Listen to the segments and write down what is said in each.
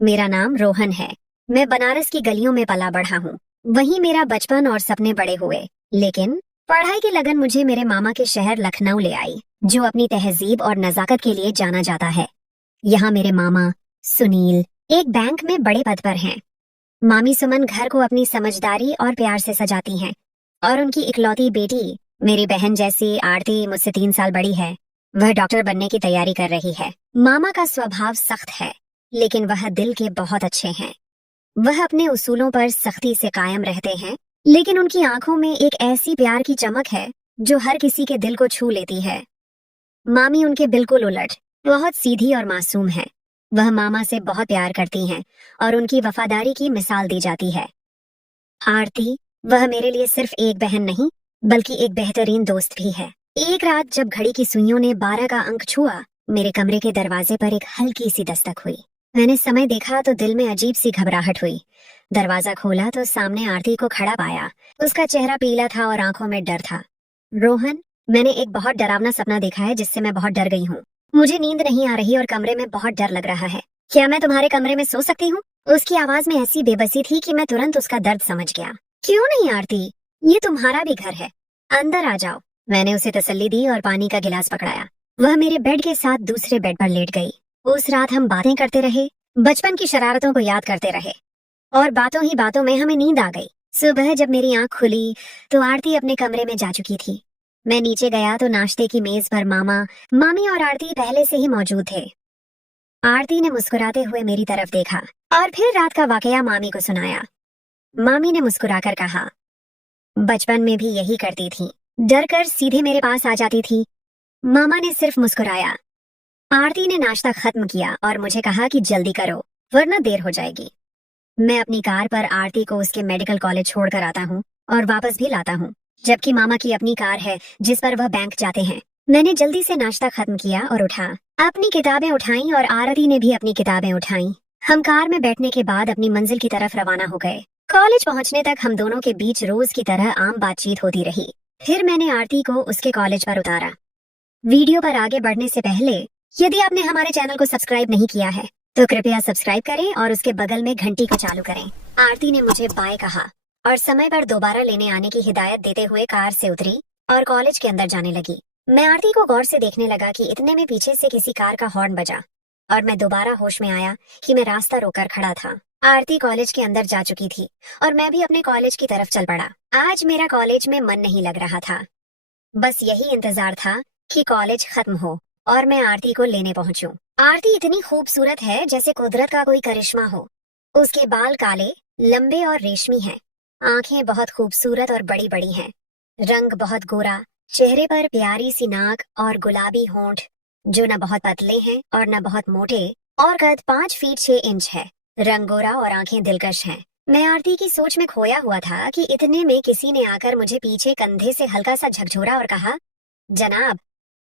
मेरा नाम रोहन है। मैं बनारस की गलियों में पला बढ़ा हूँ। वहीं मेरा बचपन और सपने बड़े हुए। लेकिन पढ़ाई की लगन मुझे मेरे मामा के शहर लखनऊ ले आई, जो अपनी तहजीब और नजाकत के लिए जाना जाता है। यहाँ मेरे मामा सुनील एक बैंक में बड़े पद पर हैं। मामी सुमन घर को अपनी समझदारी और प्यार से सजाती हैं। और उनकी इकलौती बेटी, मेरी बहन जैसी आरती, मुझसे 3 साल बड़ी है। वह डॉक्टर बनने की तैयारी कर रही है। मामा का स्वभाव सख्त है, लेकिन वह दिल के बहुत अच्छे हैं। वह अपने उसूलों पर सख्ती से कायम रहते हैं, लेकिन उनकी आंखों में एक ऐसी प्यार की चमक है जो हर किसी के दिल को छू लेती है। मामी उनके बिल्कुल उलट, बहुत सीधी और मासूम है। वह मामा से बहुत प्यार करती हैं और उनकी वफादारी की मिसाल दी जाती है। आरती, वह मेरे लिए सिर्फ एक बहन नहीं, बल्कि एक बेहतरीन दोस्त भी है। एक रात जब घड़ी की सुइयों ने 12 का अंक छुआ, मेरे कमरे के दरवाजे पर एक हल्की सी दस्तक हुई। मैंने समय देखा तो दिल में अजीब सी घबराहट हुई। दरवाजा खोला तो सामने आरती को खड़ा पाया। उसका चेहरा पीला था और आंखों में डर था। रोहन, मैंने एक बहुत डरावना सपना देखा है जिससे मैं बहुत डर गई हूँ। मुझे नींद नहीं आ रही और कमरे में बहुत डर लग रहा है। क्या मैं तुम्हारे कमरे में सो सकती हूँ? उसकी आवाज में ऐसी बेबसी थी कि मैं तुरंत उसका दर्द समझ गया। क्यों नहीं आरती, ये तुम्हारा भी घर है, अंदर आ जाओ। मैंने उसे तसल्ली दी और पानी का गिलास पकड़ाया। वह मेरे बेड के साथ दूसरे बेड पर लेट गई। उस रात हम बातें करते रहे, बचपन की शरारतों को याद करते रहे, और बातों ही बातों में हमें नींद आ गई। सुबह जब मेरी आंख खुली तो आरती अपने कमरे में जा चुकी थी। मैं नीचे गया तो नाश्ते की मेज पर मामा, मामी और आरती पहले से ही मौजूद थे। आरती ने मुस्कुराते हुए मेरी तरफ देखा और फिर रात का वाकया मामी को सुनाया। मामी ने मुस्कुराकर कहा, बचपन में भी यही करती थी, डर कर सीधे मेरे पास आ जाती थी। मामा ने सिर्फ मुस्कुराया। आरती ने नाश्ता खत्म किया और मुझे कहा कि जल्दी करो, वरना देर हो जाएगी। मैं अपनी कार पर आरती को उसके मेडिकल कॉलेज छोड़कर आता हूँ और वापस भी लाता हूँ, जबकि मामा की अपनी कार है जिस पर वह बैंक जाते हैं। मैंने जल्दी से नाश्ता खत्म किया और उठा, अपनी किताबें उठाई और आरती ने भी अपनी किताबें उठाई। हम कार में बैठने के बाद अपनी मंजिल की तरफ रवाना हो गए। कॉलेज पहुंचने तक हम दोनों के बीच रोज की तरह आम बातचीत होती रही। फिर मैंने आरती को उसके कॉलेज पर उतारा। वीडियो पर आगे बढ़ने से पहले, यदि आपने हमारे चैनल को सब्सक्राइब नहीं किया है तो कृपया सब्सक्राइब करें और उसके बगल में घंटी को चालू करें। आरती ने मुझे बाय कहा और समय पर दोबारा लेने आने की हिदायत देते हुए कार से उतरी और कॉलेज के अंदर जाने लगी। मैं आरती को गौर से देखने लगा कि इतने में पीछे से किसी कार का हॉर्न बजा और मैं दोबारा होश में आया कि मैं रास्ता रोकर खड़ा था। आरती कॉलेज के अंदर जा चुकी थी और मैं भी अपने कॉलेज की तरफ चल पड़ा। आज मेरा कॉलेज में मन नहीं लग रहा था। बस यही इंतजार था कि कॉलेज खत्म हो और मैं आरती को लेने पहुंचूं। आरती इतनी खूबसूरत है जैसे कुदरत का कोई करिश्मा हो। उसके बाल काले, लंबे और रेशमी हैं। आंखें बहुत खूबसूरत और बड़ी बड़ी हैं। रंग बहुत गोरा, चेहरे पर प्यारी सी नाक और गुलाबी होंठ, जो न बहुत पतले हैं और न बहुत मोटे, और कद 5 फीट 6 इंच है। रंग गोरा और आंखें दिलकश हैं। मैं आरती की सोच में खोया हुआ था कि इतने में किसी ने आकर मुझे पीछे कंधे से हल्का सा झकझोरा और कहा, जनाब,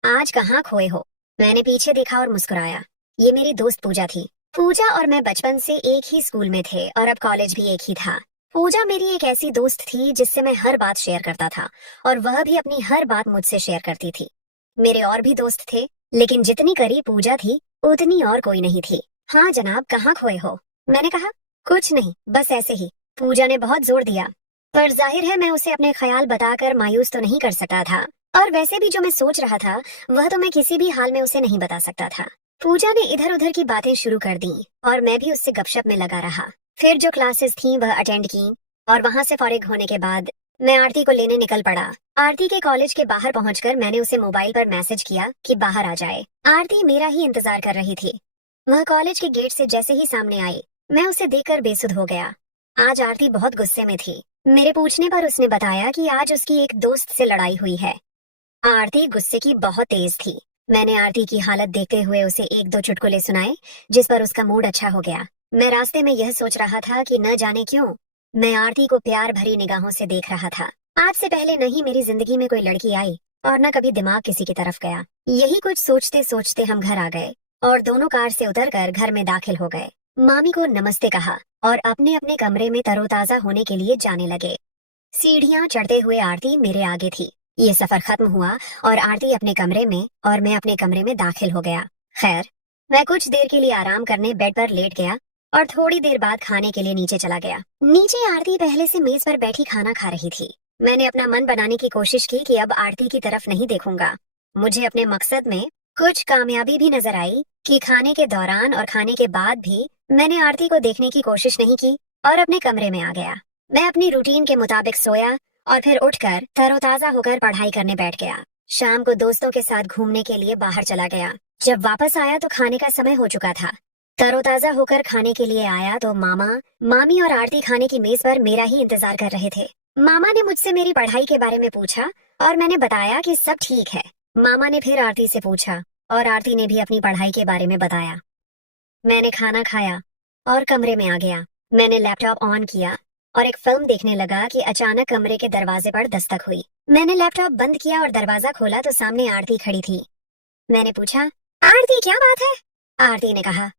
आज कहाँ खोए हो? मैंने पीछे देखा और मुस्कुराया। ये मेरी दोस्त पूजा थी। पूजा और मैं बचपन से एक ही स्कूल में थे और अब कॉलेज भी एक ही था। पूजा मेरी एक ऐसी दोस्त थी जिससे मैं हर बात शेयर करता था और वह भी अपनी हर बात मुझसे शेयर करती थी। मेरे और भी दोस्त थे, लेकिन जितनी करीब पूजा थी उतनी और कोई नहीं थी। हाँ जनाब, कहाँ खोए हो? मैंने कहा, कुछ नहीं, बस ऐसे ही। पूजा ने बहुत जोर दिया, पर जाहिर है मैं उसे अपने ख्याल बताकर मायूस तो नहीं कर सकता था, और वैसे भी जो मैं सोच रहा था वह तो मैं किसी भी हाल में उसे नहीं बता सकता था। पूजा ने इधर उधर की बातें शुरू कर दी और मैं भी उससे गपशप में लगा रहा। फिर जो क्लासेस थीं वह अटेंड की और वहां से फारिग होने के बाद मैं आरती को लेने निकल पड़ा। आरती के कॉलेज के बाहर पहुंचकर मैंने उसे मोबाइल पर मैसेज किया कि बाहर आ जाए। आरती मेरा ही इंतजार कर रही थी। वह कॉलेज के गेट से जैसे ही सामने आई, मैं उसे देखकर बेसुध हो गया। आज आरती बहुत गुस्से में थी। मेरे पूछने पर उसने बताया कि आज उसकी एक दोस्त से लड़ाई हुई है। आरती गुस्से की बहुत तेज थी। मैंने आरती की हालत देखते हुए उसे 1-2 चुटकुले सुनाए, जिस पर उसका मूड अच्छा हो गया। मैं रास्ते में यह सोच रहा था कि न जाने क्यों मैं आरती को प्यार भरी निगाहों से देख रहा था। आज से पहले न ही मेरी जिंदगी में कोई लड़की आई और न कभी दिमाग किसी की तरफ गया। यही कुछ सोचते सोचते हम घर आ गए और दोनों कार से उतरकर घर में दाखिल हो गए। मामी को नमस्ते कहा और अपने अपने कमरे में तरोताजा होने के लिए जाने लगे। सीढ़ियां चढ़ते हुए आरती मेरे आगे थी। ये सफर खत्म हुआ और आरती अपने कमरे में और मैं अपने कमरे में दाखिल हो गया। खैर, मैं कुछ देर के लिए आराम करने बेड पर लेट गया और थोड़ी देर बाद खाने के लिए नीचे चला गया। नीचे आरती पहले से मेज पर बैठी खाना खा रही थी। मैंने अपना मन बनाने की कोशिश की कि अब आरती की तरफ नहीं देखूंगा। मुझे अपने मकसद में कुछ कामयाबी भी नजर आई कि खाने के दौरान और खाने के बाद भी मैंने आरती को देखने की कोशिश नहीं की और अपने कमरे में आ गया। मैं अपनी रूटीन के मुताबिक सोया और फिर उठकर तरोताजा होकर पढ़ाई करने बैठ गया। शाम को दोस्तों के साथ घूमने के लिए बाहर चला गया। जब वापस आया तो खाने का समय हो चुका था। तरोताजा होकर खाने के लिए आया तो मामा, मामी और आरती खाने की मेज पर मेरा ही इंतजार कर रहे थे। मामा ने मुझसे मेरी पढ़ाई के बारे में पूछा और मैंने बताया कि सब ठीक है। मामा ने फिर आरती से पूछा और आरती ने भी अपनी पढ़ाई के बारे में बताया। मैंने खाना खाया और कमरे में आ गया। मैंने लैपटॉप ऑन किया और एक फिल्म देखने लगा कि अचानक कमरे के दरवाजे पर दस्तक हुई। मैंने लैपटॉप बंद किया और दरवाजा खोला तो सामने आरती खड़ी थी। मैंने पूछा, आरती क्या बात है? आरती ने कहा,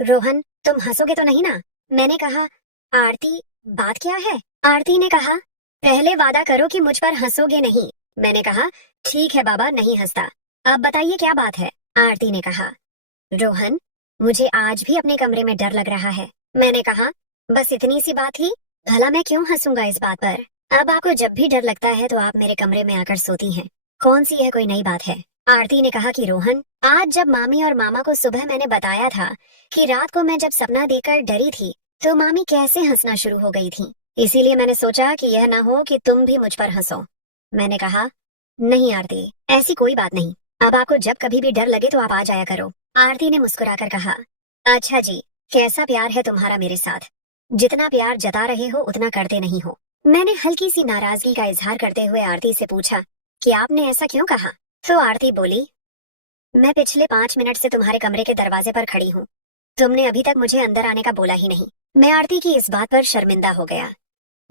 रोहन तुम हंसोगे तो नहीं ना? मैंने कहा, आरती बात क्या है? आरती ने कहा, पहले वादा करो कि मुझ पर हंसोगे नहीं। मैंने कहा, ठीक है बाबा, नहीं हंसता। अब बताइए क्या बात है? आरती ने कहा, रोहन मुझे आज भी अपने कमरे में डर लग रहा है। मैंने कहा, बस इतनी सी बात ही, भला मैं क्यों हंसूंगा इस बात पर? अब आपको जब भी डर लगता है तो आप मेरे कमरे में आकर सोती हैं। कौन सी यह कोई नई बात है? आरती ने कहा कि रोहन, आज जब मामी और मामा को सुबह मैंने बताया था कि रात को मैं जब सपना देखकर डरी थी तो मामी कैसे हंसना शुरू हो गई थी, इसीलिए मैंने सोचा कि यह ना हो कि तुम भी मुझ पर हंसो। मैंने कहा, नहीं आरती, ऐसी कोई बात नहीं। अब आपको जब कभी भी डर लगे तो आप आ जाया करो। आरती ने मुस्कुराकर कहा, अच्छा जी, कैसा प्यार है तुम्हारा मेरे साथ? जितना प्यार जता रहे हो उतना करते नहीं हो। मैंने हल्की सी नाराजगी का इजहार करते हुए आरती से पूछा कि आपने ऐसा क्यों कहा? तो आरती बोली, मैं पिछले 5 मिनट से तुम्हारे कमरे के दरवाजे पर खड़ी हूँ। तुमने अभी तक मुझे अंदर आने का बोला ही नहीं। मैं आरती की इस बात पर शर्मिंदा हो गया।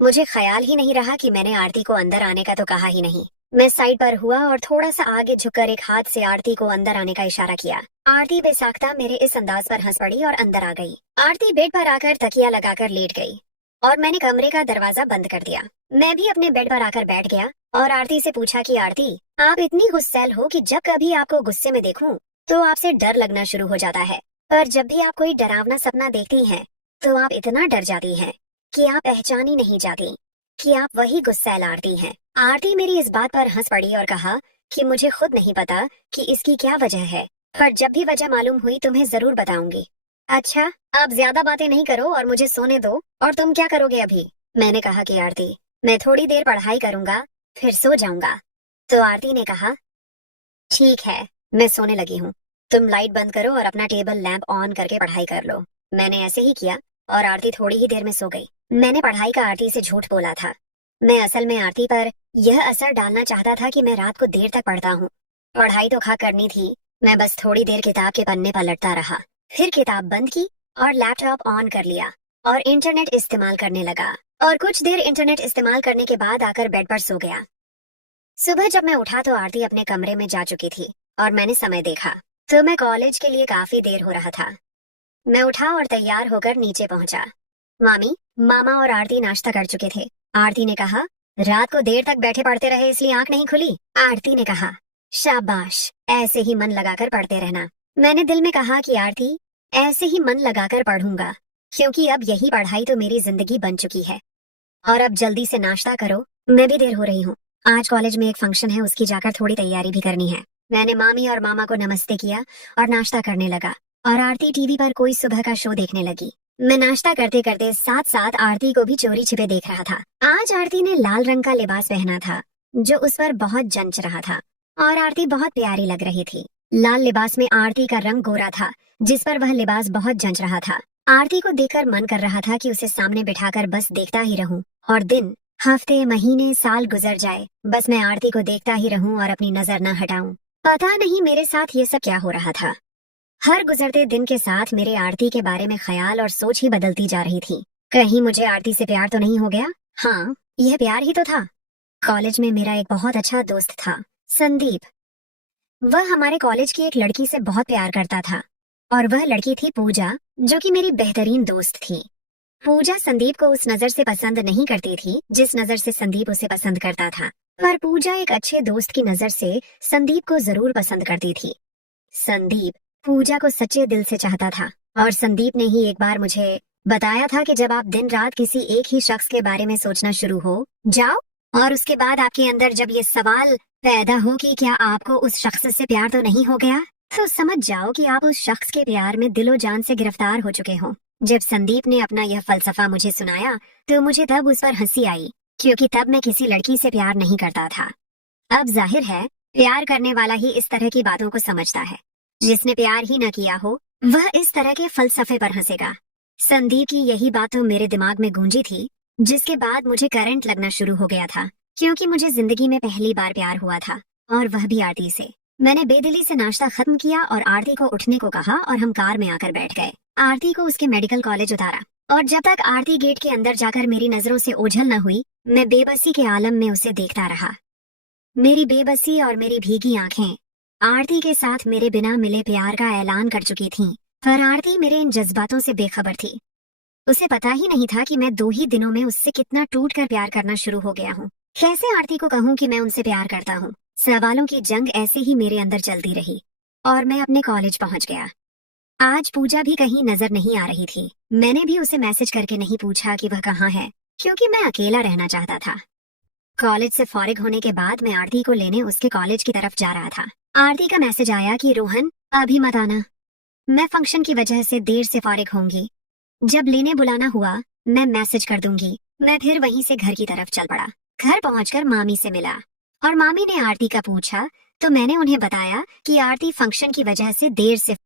मुझे ख्याल ही नहीं रहा कि मैंने आरती को अंदर आने का तो कहा ही नहीं। मैं साइड पर हुआ और थोड़ा सा आगे झुककर एक हाथ से आरती को अंदर आने का इशारा किया। आरती बेसाख्ता मेरे इस अंदाज पर हंस पड़ी और अंदर आ गई। आरती बेड पर आकर तकिया लगाकर लेट गई और मैंने कमरे का दरवाजा बंद कर दिया। मैं भी अपने बेड पर आकर बैठ गया और आरती से पूछा कि आरती, आप इतनी गुस्सैल हो कि जब कभी आपको गुस्से में देखूं तो आपसे डर लगना शुरू हो जाता है, पर जब भी आप कोई डरावना सपना देखती हैं तो आप इतना डर जाती हैं कि आप पहचान ही नहीं जाती कि आप वही गुस्सैल आरती हैं। आरती मेरी इस बात पर हंस पड़ी और कहा कि मुझे खुद नहीं पता कि इसकी क्या वजह है, पर जब भी वजह मालूम हुई तुम्हें जरूर बताऊंगी। अच्छा, आप ज्यादा बातें नहीं करो और मुझे सोने दो। और तुम क्या करोगे अभी? मैंने कहा कि आरती, मैं थोड़ी देर पढ़ाई करूंगा, फिर सो जाऊंगा। तो आरती ने कहा, ठीक है, मैं सोने लगी हूँ। तुम लाइट बंद करो और अपना टेबल लैंप ऑन करके पढ़ाई कर लो। मैंने ऐसे ही किया और आरती थोड़ी ही देर में सो गई। मैंने पढ़ाई का आरती से झूठ बोला था। मैं असल में आरती पर यह असर डालना चाहता था कि मैं रात को देर तक पढ़ता हूँ। पढ़ाई तो खा करनी थी, मैं बस थोड़ी देर किताब के पन्ने पलटता रहा, फिर किताब बंद की और लैपटॉप ऑन कर लिया और इंटरनेट इस्तेमाल करने लगा और कुछ देर इंटरनेट इस्तेमाल करने के बाद आकर बेड पर सो गया। सुबह जब मैं उठा तो आरती अपने कमरे में जा चुकी थी और मैंने समय देखा तो मैं कॉलेज के लिए काफी देर हो रहा था। मैं उठा और तैयार होकर नीचे पहुंचा। मामी, मामा और आरती नाश्ता कर चुके थे। आरती ने कहा, रात को देर तक बैठे पढ़ते रहे इसलिए आंख नहीं खुली? आरती ने कहा, शाबाश, ऐसे ही मन लगाकर पढ़ते रहना। मैंने दिल में कहा कि आरती, ऐसे ही मन लगाकर पढ़ूंगा, क्योंकि अब यही पढ़ाई तो मेरी जिंदगी बन चुकी है। और अब जल्दी से नाश्ता करो, मैं भी देर हो रही हूँ। आज कॉलेज में एक फंक्शन है, उसकी जाकर थोड़ी तैयारी भी करनी है। मैंने मामी और मामा को नमस्ते किया और नाश्ता करने लगा और आरती टीवी पर कोई सुबह का शो देखने लगी। मैं नाश्ता करते करते साथ साथ आरती को भी चोरी छिपे देख रहा था। आज आरती ने लाल रंग का लिबास पहना था जो उस पर बहुत जंच रहा था और आरती बहुत प्यारी लग रही थी। लाल लिबास में आरती का रंग गोरा था जिस पर वह लिबास बहुत जंच रहा था। आरती को देखकर मन कर रहा था कि उसे सामने बिठाकर बस देखता ही रहूं और दिन, हफ्ते, महीने, साल गुजर जाए, बस मैं आरती को देखता ही रहूं और अपनी नजर न हटाऊं। पता नहीं मेरे साथ ये सब क्या हो रहा था। हर गुजरते दिन के साथ मेरे आरती के बारे में ख्याल और सोच ही बदलती जा रही थी। कहीं मुझे आरती से प्यार तो नहीं हो गया? हाँ, यह प्यार ही तो था। कॉलेज में मेरा एक बहुत अच्छा दोस्त था, संदीप। वह हमारे कॉलेज की एक लड़की से बहुत प्यार करता था और वह लड़की थी पूजा, जो कि मेरी बेहतरीन दोस्त थी। पूजा संदीप को उस नजर से पसंद नहीं करती थी जिस नजर से संदीप उसे पसंद करता था, पर पूजा एक अच्छे दोस्त की नजर से संदीप को जरूर पसंद करती थी। संदीप पूजा को सच्चे दिल से चाहता था और संदीप ने ही एक बार मुझे बताया था कि जब आप दिन रात किसी एक ही शख्स के बारे में सोचना शुरू हो जाओ और उसके बाद आपके अंदर जब ये सवाल पैदा हो कि क्या आपको उस शख्स से प्यार तो नहीं हो गया, तो समझ जाओ कि आप उस शख्स के प्यार में दिलो जान से गिरफ्तार हो चुके हो। जब संदीप ने अपना यह फलसफा मुझे सुनाया तो मुझे तब उस पर हंसी आई, क्योंकि तब मैं किसी लड़की से प्यार नहीं करता था। अब जाहिर है प्यार करने वाला ही इस तरह की बातों को समझता है। जिसने प्यार ही न किया हो वह इस तरह के फलसफे पर हंसेगा। संदीप की यही बात तो मेरे दिमाग में गूंजी थी, जिसके बाद मुझे करंट लगना शुरू हो गया था, क्योंकि मुझे जिंदगी में पहली बार प्यार हुआ था, और वह भी आरती से। मैंने बेदिली से नाश्ता खत्म किया और आरती को उठने को कहा और हम कार में आकर बैठ गए। आरती को उसके मेडिकल कॉलेज उतारा और जब तक आरती गेट के अंदर जाकर मेरी नजरों से ओझल न हुई, मैं बेबसी के आलम में उसे देखता रहा। मेरी बेबसी और मेरी भीगी आंखें आरती के साथ मेरे बिना मिले प्यार का ऐलान कर चुकी थीं, पर आरती मेरे इन जज्बातों से बेखबर थी। उसे पता ही नहीं था कि मैं 2 ही दिनों में उससे कितना टूट कर प्यार करना शुरू हो गया हूँ। कैसे आरती को कहूँ कि मैं उनसे प्यार करता हूँ। सवालों की जंग ऐसे ही मेरे अंदर चलती रही और मैं अपने कॉलेज पहुंच गया। आज पूजा भी कहीं नजर नहीं आ रही थी। मैंने भी उसे मैसेज करके नहीं पूछा कि वह कहाँ है, क्योंकि मैं अकेला रहना चाहता था। कॉलेज से फारिग होने के बाद मैं आरती को लेने उसके कॉलेज की तरफ जा रहा था। आरती का मैसेज आया कि रोहन अभी मत आना, मैं फंक्शन की वजह से देर से फारिग होंगी। जब लेने बुलाना हुआ मैं मैसेज कर दूंगी। मैं फिर वहीं से घर की तरफ चल पड़ा। घर पहुंचकर मामी से मिला और मामी ने आरती का पूछा तो मैंने उन्हें बताया कि आरती फंक्शन की वजह से देर से